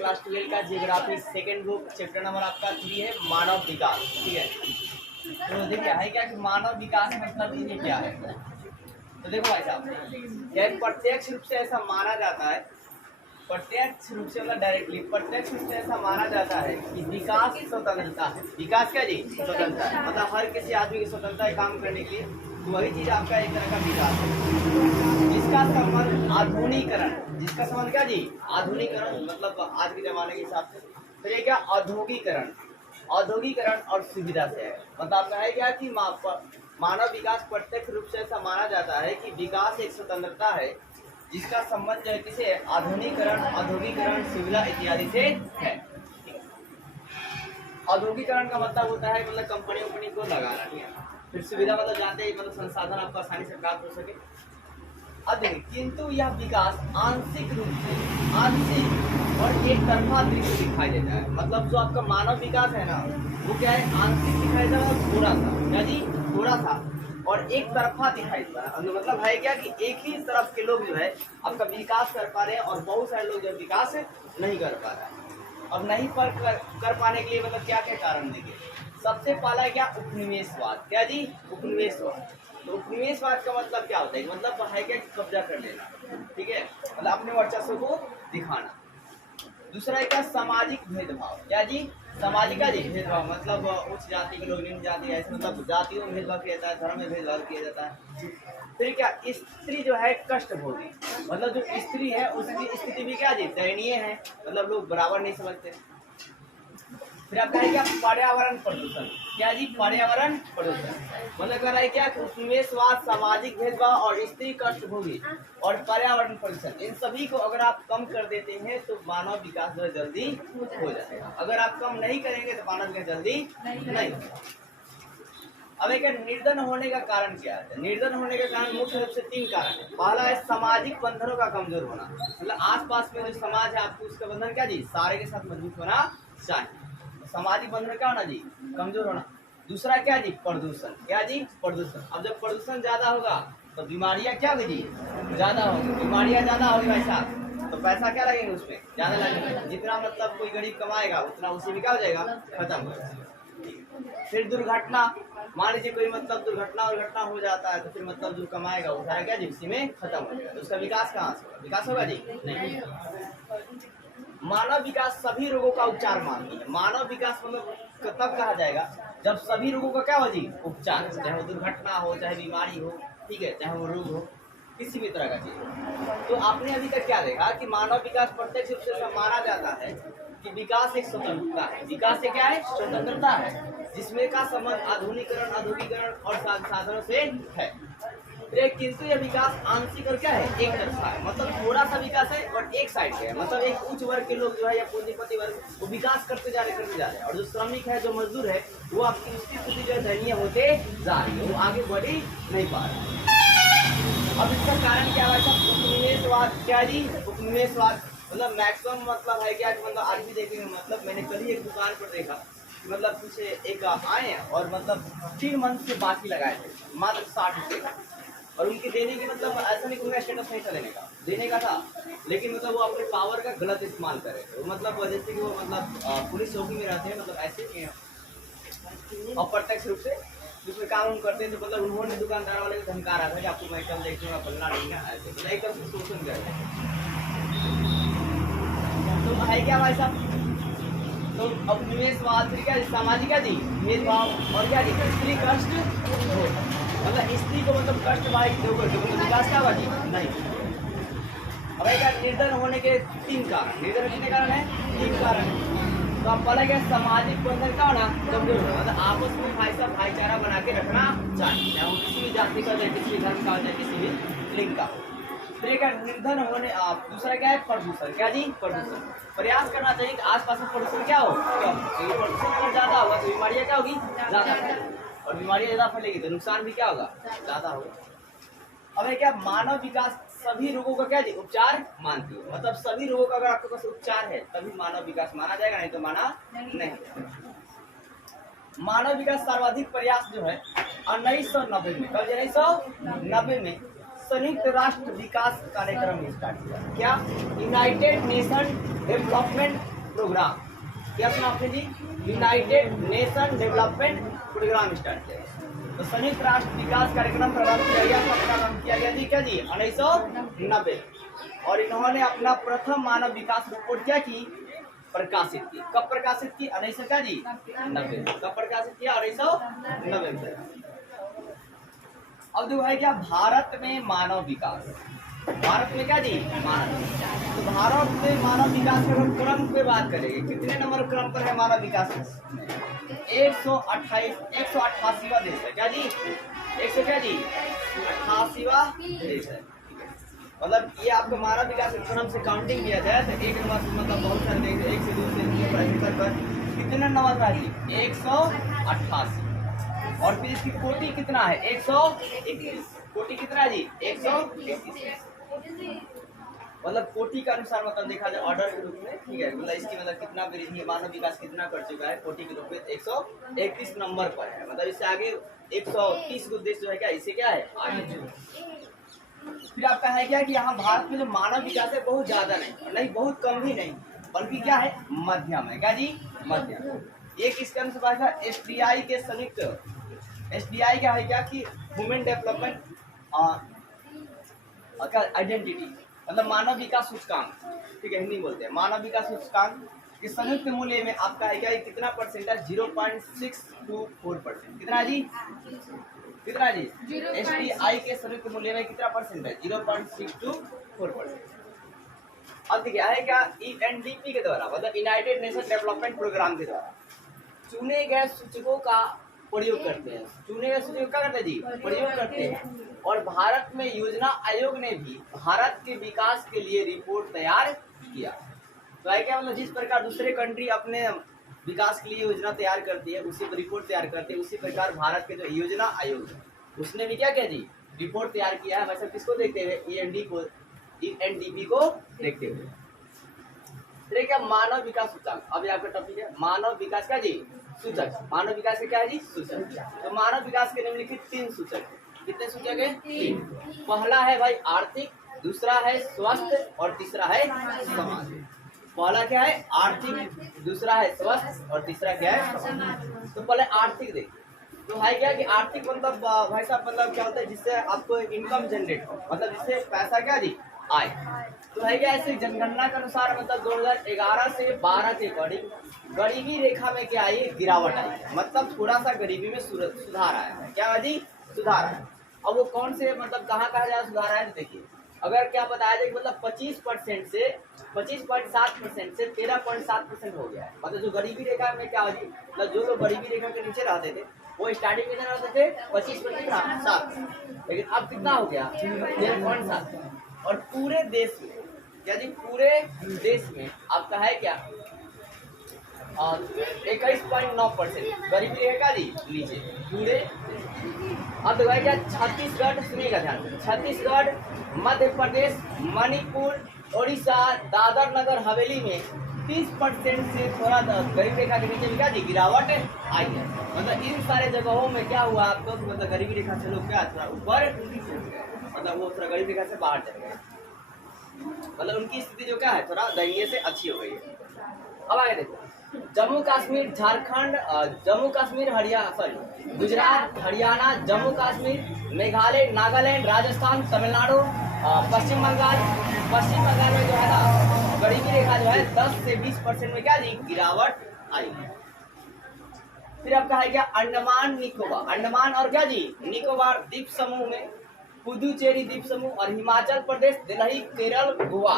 Class 12 का geography second book chapter number आपका 3 है मानव विकास। ठीक है, तो देखिए है क्या कि मानव विकास मतलब ये क्या है। तो देखो भाई साहब, क्या प्रत्यक्ष रूप से ऐसा माना जाता है, प्रत्यक्ष रूप से मतलब डायरेक्टली प्रत्यक्ष रूप से ऐसा माना जाता है कि विकास स्वतंत्रता है। विकास क्या जी? स्वतंत्रता है, मतलब हर किसी आदमी की स्वतंत्रता है काम करने के लिए, तो वही चीज आपका एक तरह का विकास है। जिसका संबंध आधुनिकीकरण, जिसका संबंध क्या जी? आधुनिकीकरण, मतलब आज के जमाने के हिसाब से। फिर ये क्या? औद्योगिकरण, औद्योगिकरण और सुविधा से है। मतलब आपका है क्या कि मानव विकास प्रत्यक्ष रूप से ऐसा माना जाता है कि विकास एक स्वतंत्रता है जिसका संबंध जो है किसे? आधुनिकीकरण, औद्योगिकरण, सुविधा इत्यादि से है। औद्योगिकरण का मतलब होता है मतलब कंपनी को लगाना है। फिर सुविधा मतलब जानते हैं मतलब संसाधन आपको आसानी से प्राप्त हो सके। अब किंतु यह विकास आंशिक रूप से, आंशिक और एक तरफा दृश्य दिखाई देता है। मतलब जो आपका मानव विकास है ना, वो क्या है? आंशिक दिखाई देता है, थोड़ा सा, क्या जी? थोड़ा सा और एक तरफा दिखाई देता है। मतलब है क्या कि एक ही तरफ के लोग जो है आपका विकास कर पा रहे हैं और बहुत सारे लोग जो विकास नहीं कर पा रहे हैं। अब नहीं कर पाने के लिए मतलब क्या क्या कारण देंगे? सबसे पहला है क्या? उपनिवेशवाद। क्या जी? उपनिवेशवाद। तो उपनिवेशवाद का मतलब क्या होता है? मतलब है क्या? कब्जा कर लेना, ठीक है, मतलब अपने वर्चस्व को दिखाना। दूसरा है क्या? सामाजिक भेदभाव। क्या जी? सामाजिक का जी भेदभाव, मतलब उच्च जाति के लोग निम्न जाति, ऐसे मतलब जातियों में भेदभाव किया जाता है, धर्म में भेदभाव किया जाता है। फिर क्या? स्त्री जो है कष्ट भोगी, मतलब जो स्त्री है उसकी स्थिति भी क्या जी? दयनीय है, मतलब लोग बराबर नहीं समझते। फिर आपका है क्या? पर्यावरण प्रदूषण। क्या जी? पर्यावरण प्रदूषण मतलब कर रहा है क्या? उपनिवेशवाद, सामाजिक भेदभाव और स्त्री कष्ट भोगी और पर्यावरण प्रदूषण, इन सभी को अगर आप कम कर देते हैं तो मानव विकास जो है जल्दी हो जाएगा। अगर आप कम नहीं करेंगे तो मानव विकास जल्दी नहीं होगा। अब एक निर्धन होने का कारण क्या है? निर्धन होने का कारण मुख्य रूप से 3 कारण है। पहला है सामाजिक बंधनों का कमजोर होना, मतलब आसपास में जो समाज है आपको उसका बंधन क्या जी? सारे के साथ मजबूत होना चाहिए। सामाजिक बंधन क्या होना जी? कमजोर होना। दूसरा क्या जी? प्रदूषण। क्या जी? प्रदूषण। अब जब प्रदूषण ज्यादा होगा तो बीमारियां क्या होगी जी? ज्यादा होगी। बीमारियां ज्यादा होगी भाई साहब तो पैसा क्या लगेंगे? उसमें ज्यादा लगेगा। जितना मतलब कोई गरीब कमाएगा उतना उसी में क्या हो जाएगा? खत्म हो जाएगा। फिर दुर्घटना, मान लीजिए कोई मतलब दुर्घटना हो जाता है तो फिर मतलब जो कमाएगा वो सारा क्या जी? उसी में खत्म हो जाएगा। तो उसका विकास कहाँ से होगा? विकास होगा जी? नहीं। मानव विकास सभी रोगों का उपचार मानती है। मानव विकास मतलब तब कहा जाएगा जब सभी रोगों का क्या हो जी? उपचार, चाहे वो दुर्घटना हो, चाहे बीमारी हो, ठीक है, चाहे वो रोग हो, किसी भी तरह का चीज हो। तो आपने अभी तक क्या देखा कि मानव विकास प्रत्यक्ष रूप से माना जाता है कि विकास एक स्वतंत्रता है। विकास से क्या है? स्वतंत्रता है, जिसमें का संबंध आधुनिकीकरण, औद्योगिकरण और संसाधनों से है। किंतु यह विकास आंशिक और क्या है? एक तरफा है, मतलब थोड़ा सा विकास है और एक साइड से है। मतलब एक उच्च वर्ग के लोग जो है या पूंजीपति वर्ग वो विकास करते जा रहे हैं और जो श्रमिक है, जो मजदूर है, वो आपकी स्थिति जो है दयनीय होते जा रही है, वो आगे बढ़ ही नहीं पा रहा। अब इसका कारण क्या है? उपनिवेशवाद। क्या जी? उपनिवेशवाद मतलब मैक्सिमम मतलब है क्या? मतलब आज भी देखेंगे, मतलब मैंने कल ही एक दुकान पर देखा, मतलब कुछ एक आए और मतलब 3 मंथ से बाकी लगाए थे, मात्र 60 रुपये का। और उनके देने की मतलब ऐसा नहीं, उनका स्टेटस नहीं था देने का था, लेकिन मतलब वो अपने पावर का गलत इस्तेमाल करे। मतलब जैसे कि वो मतलब पुलिस चौकी में रहते हैं, मतलब ऐसे अप्रत्यक्ष रूप से जिसमें काम करते हैं, तो मतलब उन्होंने दुकानदार वाले को धमका रहा था कि आपको मैं कल देखूंगा, पलना नहीं है, ऐसे मतलब एकदम से शोषण कर रहे हैं। तो है क्या भाई साहब? तो उपनिवेशवाद, फिर क्या? सामाजिक क्या जी? भेदभाव और क्या जी? स्त्री कष्ट हो, मतलब स्त्री को मतलब कष्ट भाई विकास क्या हुआ जी? नहीं। अब क्या? निर्धन होने के 3 कारण। निर्धन कितने कारण है? 3 कारण। तो आप पहले क्या? सामाजिक बंधन का होना कमजोर होना, मतलब आपस में भाई साहब भाईचारा बना के रखना चाहिए, चाहे वो किसी भी जाति का हो, चाहे किसी भी धर्म का हो, चाहे किसी भी लिंग का हो। फिर क्या? निर्धन होने दूसरा क्या है? प्रदूषण। क्या जी? प्रदूषण। प्रयास करना चाहिए कि आसपास में प्रदूषण क्या हो? प्रदूषण अगर ज्यादा होगा तो बीमारियां क्या होगी? ज्यादा, और बीमारियां ज्यादा फैलेगी तो नुकसान भी क्या होगा? ज्यादा होगा। अब क्या? मानव विकास सभी रोगों का क्या जी? उपचार मानती है। मतलब सभी रोगों का अगर आपके पास उपचार है तभी मानव विकास माना जाएगा, नहीं तो माना नहीं। मानव विकास सर्वाधिक प्रयास जो है 1990 में, कब? 1990 में संयुक्त राष्ट्र विकास कार्यक्रम स्टार्ट किया। क्या? United Nation development program. क्या सुना आपने जी? United Nation development program start किया। तो संयुक्त राष्ट्र विकास कार्यक्रम प्रारंभ किया गया। कब प्रारंभ किया गया जी? क्या जी? 1990। और इन्होंने अपना प्रथम मानव विकास रिपोर्ट क्या की? प्रकाशित की। कब प्रकाशित की? 1990। कब प्रकाशित किया? 1990। अब जो है क्या, भारत में मानव विकास, भारत में क्या जी? मानव। तो भारत में मानव विकास के हम क्रम पे बात करेंगे। कितने नंबर क्रम पर है मानव विकास? 188वां देश है। क्या जी? 100 क्या जी? 88वां देश है। मतलब ये आपको मानव विकास क्रम से काउंटिंग किया जाए तो एक नंबर से मतलब बहुत सारे देश, 1 से 2 से 3 पर कितने नंबर का जी? 188। और फिर इसकी कोटि कितना है? 121। कोटि कितना है जी? 121। मतलब कोटि के अनुसार मतलब देखा जाए ऑर्डर के रूप में, ठीक है, मतलब इसकी मतलब कितना वृद्धि मानव विकास कितना कर चुका है, कोटि के रूप में 131 नंबर पर है। मतलब इससे आगे 130 को देश जो है क्या, इससे क्या है आगे। फिर आपका है क्या कि यहाँ भारत में जो मानव विकास है बहुत ज्यादा नहीं, बहुत कम ही नहीं, बल्कि क्या है, मध्यम है। क्या जी? मध्यम। एक इसके अनुसार एसडीआई के संयुक्त, एसडीआई क्या है क्या कि ह्यूमन डेवलपमेंट आइडेंटिटी, मतलब मानव विकास सूचकांक, ठीक है, हिंदी बोलते हैं मानव विकास सूचकांक के संयुक्त मूल्य में आपका है क्या, कितना परसेंट है? 0.624%। कितना जी? कितना जी? एसडीआई के संयुक्त मूल्य में कितना परसेंट है? 0.624%। अब क्या है क्या, यूएनडीपी के द्वारा, मतलब यूनाइटेड नेशन डेवलपमेंट प्रोग्राम के द्वारा चुने गए सूचकों का प्रयोग करते हैं। चुने गए सूचकों क्या करते हैं जी? प्रयोग करते हैं। और भारत में योजना आयोग ने भी भारत के विकास के लिए रिपोर्ट तैयार किया। तो है क्या, मतलब जिस प्रकार दूसरे कंट्री अपने विकास के लिए योजना तैयार करती है, उसी रिपोर्ट तैयार करते हैं, उसी प्रकार भारत के जो योजना आयोग है उसने भी क्या किया जी? रिपोर्ट तैयार किया है। मतलब किसको देखते हुए? यूएनडीपी को देखते हुए। फिर क्या, मानव विकास सूचकांक। अब आपका टॉपिक है मानव विकास क्या जी? सूचक। मानव विकास के क्या है जी? सूचक। तो मानव विकास के निम्नलिखित 3 सूचक है। कितने सूचक है? 3। पहला है भाई आर्थिक, दूसरा है स्वास्थ्य और तीसरा है समाज। पहला क्या है? आर्थिक, दूसरा है स्वास्थ्य और तीसरा क्या है? समाज। तो पहले आर्थिक देखिए। तो है क्या कि आर्थिक मतलब भाई साहब मतलब क्या होता है, जिससे आपको इनकम जनरेट हो, मतलब जिससे पैसा क्या जी? आए। तो है क्या, ऐसे जनगणना के अनुसार मतलब 2011 से 12 के अकॉर्डिंग गरीबी रेखा में क्या आई? गिरावट आई। मतलब थोड़ा सा गरीबी में सुधार आया है। क्या जी? सुधार आया। अब वो कौन से मतलब कहाँ ज्यादा सुधार आया? देखिए, अगर क्या बताया जाए मतलब 25% से 25.7% से 13.7% हो गया है। मतलब जो गरीबी रेखा में क्या होगी, मतलब जो लोग गरीबी रेखा के नीचे रहते थे वो स्टार्टिंग में रहते थे 25.7, लेकिन अब कितना हो गया? 13.7। और पूरे देश में क्या जी? पूरे देश में आपका है क्या 21.9% गरीबी रेखा जी नीचे पूरे। अब देखो क्या, छत्तीसगढ़, सुनिएगा ध्यान से, छत्तीसगढ़, मध्य प्रदेश, मणिपुर, उड़ीसा, दादर नगर हवेली में 30% से थोड़ा गरीब रेखा के नीचे क्या जी? गिरावट आई है। मतलब इन सारे जगहों में क्या हुआ आपको, मतलब गरीबी रेखा से लोग क्या थोड़ा ऊपर, मतलब वो थोड़ा गरीब रेखा से बाहर चले गए, मतलब उनकी स्थिति जो क्या है थोड़ा दयनीय से अच्छी हो गई है। अब आगे देखो, जम्मू कश्मीर, झारखंड, जम्मू कश्मीर, गुजरात, हरियाणा, जम्मू कश्मीर, मेघालय, नागालैंड, राजस्थान, तमिलनाडु, पश्चिम बंगाल में जो है ना गरीबी रेखा जो है 10 से 20% में क्या जी? गिरावट आई। फिर आपका है क्या, अंडमान निकोबार, अंडमान और क्या जी? निकोबार द्वीप समूह में पुदुचेरी द्वीप समूह और हिमाचल प्रदेश, दिल्ली, केरल, गोवा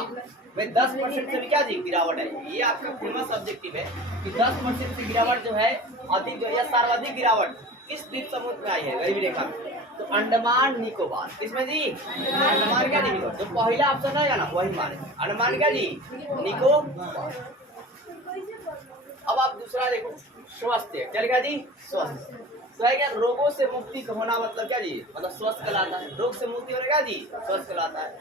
में 10% से क्या जी? गिरावट है। ये आपका फेमस ऑब्जेक्टिव है कि 10% से गिरावट जो है अधिक जो है सर्वाधिक गिरावट किस द्वीप समूह में आई है गरीबी रेखा में? तो अंडमान निकोबार। इसमें जी अंडमान क्या जी? निकोबार। जो पहला ऑप्शन है ना वही माने, अंडमान क्या जी? निकोबार। अब आप दूसरा देखो, स्वास्थ्य। क्या लिखा जी? स्वास्थ्य। तो है क्या, रोगों से मुक्ति होना मतलब क्या जी? मतलब स्वस्थ कहलाता है। रोग से मुक्ति होने क्या जी? स्वस्थ कहलाता है।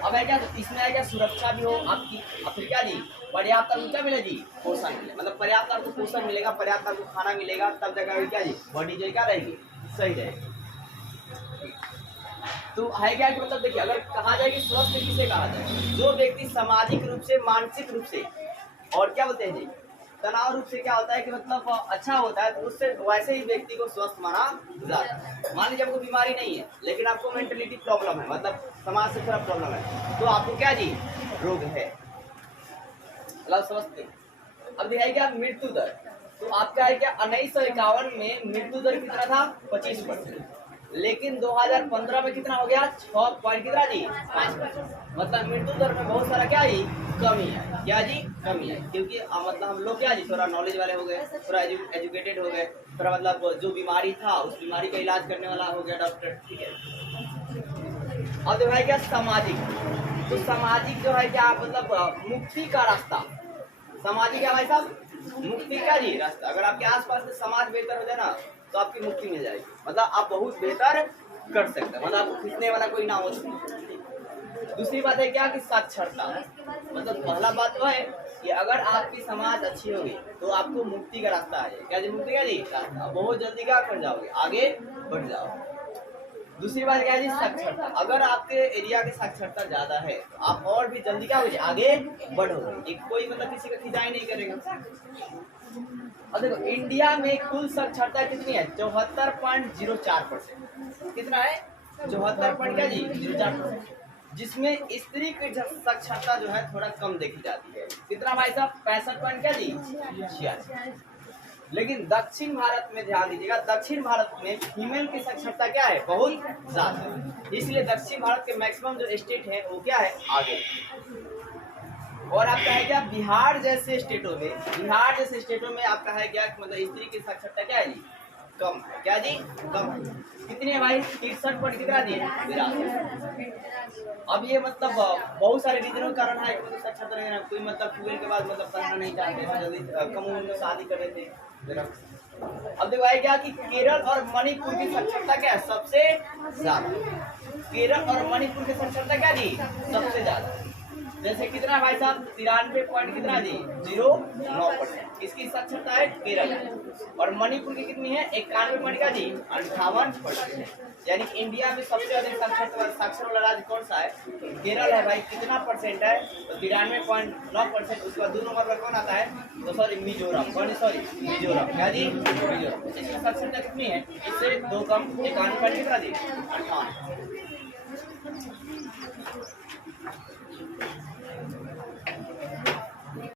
अब है क्या, तो इसमें है क्या, सुरक्षा भी हो आपकी, और फिर क्या जी? पर्याप्त आपको क्या मिले जी? पोषण मिले। मतलब पर्याप्त आपको पोषण मिलेगा, पर्याप्त आपको खाना मिलेगा, तब जगह क्या जी? बॉडी जो क्या रहेगी? सही रहेगी। तो है क्या कि मतलब देखिए, अगर कहा जाए कि स्वस्थ किसे कहा जाए, जो व्यक्ति सामाजिक रूप से, मानसिक रूप से और क्या बोलते हैं जी, तनाव रूप से क्या होता है कि मतलब अच्छा होता है, तो उससे वैसे ही व्यक्ति को स्वस्थ माना जाता है। मान लीजिए आपको बीमारी नहीं है, लेकिन आपको मेंटलिटी प्रॉब्लम है, मतलब समाज से थोड़ा प्रॉब्लम है, तो आपको क्या जी, रोग है, मतलब समझते। अब है क्या मृत्यु दर, तो आपका है क्या 1951 में मृत्यु दर कितना था, 25%, लेकिन 2015 में कितना हो गया, 6 पॉइंट कितना जी, 5%। मतलब मृत्यु दर में बहुत सारा क्या जी, कमी है, क्या जी, कमी है, क्योंकि मतलब हम लोग क्या जी, थोड़ा नॉलेज वाले हो गए, थोड़ा एजुकेटेड हो गए, थोड़ा मतलब जो बीमारी था उस बीमारी का इलाज करने वाला हो गया डॉक्टर, ठीक है। अब जो है क्या सामाजिक, तो सामाजिक जो है क्या मतलब मुक्ति का रास्ता, सामाजिक क्या भाई साहब, मुक्ति का जी रास्ता। अगर आपके आसपास से समाज बेहतर हो जाए ना, तो आपकी मुक्ति मिल जाएगी, मतलब आप बहुत बेहतर कर सकते हैं, मतलब आपको खींचने वाला कोई ना हो। दूसरी बात है क्या कि साक्षरता, मतलब पहला बात तो है कि अगर आपकी समाज अच्छी होगी तो आपको मुक्ति का रास्ता आ जाएगा, क्या जी, मुक्ति का जी रास्ता, बहुत जल्दी क्या कर जाओगे, आगे बढ़ जाओ। दूसरी बात क्या है जी, साक्षरता, अगर आपके एरिया की साक्षरता ज्यादा है तो आप और भी जल्दी क्या हो जाए, आगे बढ़ोगे, एक कोई मतलब किसी का खिंचाई नहीं करेगा। और देखो इंडिया में कुल साक्षरता कितनी है, 74.04%, कितना है, 74 क्या जी, 04%, जिसमें स्त्री की साक्षरता जो है थोड़ा कम देखी जाती है, कितना भाई साहब, 65 क्या जी, 86। लेकिन दक्षिण भारत में ध्यान दीजिएगा, दक्षिण भारत में फीमेल की साक्षरता क्या है, बहुत ज्यादा, इसलिए दक्षिण भारत के मैक्सिमम जो स्टेट है वो क्या है, आगे। और आपका है क्या, बिहार जैसे स्टेटों में, बिहार जैसे स्टेटों में आपका है क्या मतलब स्त्री की साक्षरता क्या है जी, कम है, क्या जी, कम है, कितनी है भाई, 63 पॉइंट कितना जी, 83। अब ये मतलब बहुत सारे रीजनों का कारण है कि मतलब साक्षरता नहीं है, कोई मतलब 12 के बाद मतलब पढ़ना नहीं चाहते, जल्दी कम उम्र में शादी कर देते। अब देखो है क्या कि केरल और मणिपुर की साक्षरता क्या है, सबसे ज्यादा, केरल और मणिपुर की साक्षरता क्या जी, सबसे ज्यादा, जैसे कितना भाई साहब, 93 पॉइंट कितना जी, 09%, इसकी साक्षरता है केरल है। और मणिपुर की कितनी है, 91 पॉइंट का जी, 58%। यानी इंडिया में सबसे अधिक साक्षर वाला राज्य कौन सा है, केरल है भाई, कितना परसेंट है, तो 93.9%। उसके बाद 2 नंबर पर कौन आता है, तो सॉरी मिजोरम, सॉरी मिजोरम, क्या जी, मिजोरम, इसकी साक्षरता कितनी है, इससे 2 कम, 91 पॉइंट कितना जी, 58।